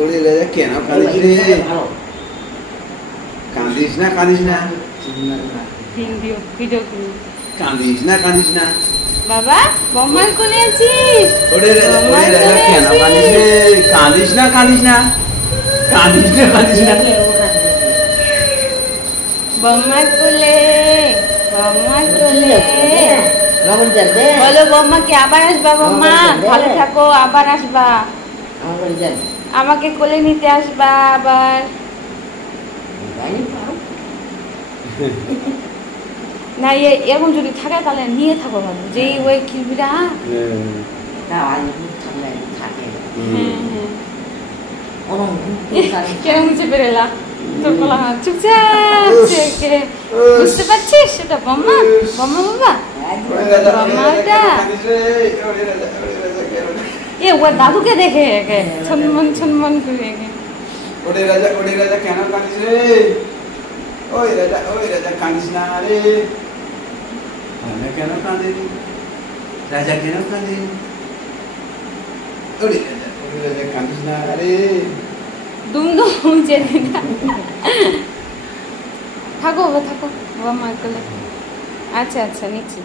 ওরে রাজা কেন কাঁদিস রে? কাঁদিস না ভিডিও কাঁদিস না বাবা বম্মার কোলে আছিস? ওরে রাজা কেন কাঁদিস রে? কাঁদিস না বম্মার কোলে বলো বম্মাকে আবার আসবা বম্মা, ভালো থাকো, আবার আসবা, আমাকে কোলে নিতে আসবা আবার। না এরকম যদি থাকে তাহলে নিয়ে থাকো ভালো, যেই ওই কিবিরা কেন মুছে বেরেলা তোর বলা চুপচাপ বুঝতে পারছিস সেটা বম্মা বাবা বম্মা ওটা ওর দাদুকে দেখে ছনমন করে ওরে রাজা কেন কাঁদিস রে? ওই রাজা কাঁদিস না রে। কেন কাঁদে রাজা? কেন কাঁদে? ওরে রাজা কাঁদিস না রে। দুম চেনে না। থাকো বাবা মার কোলে। আচ্ছা নিচ্ছি।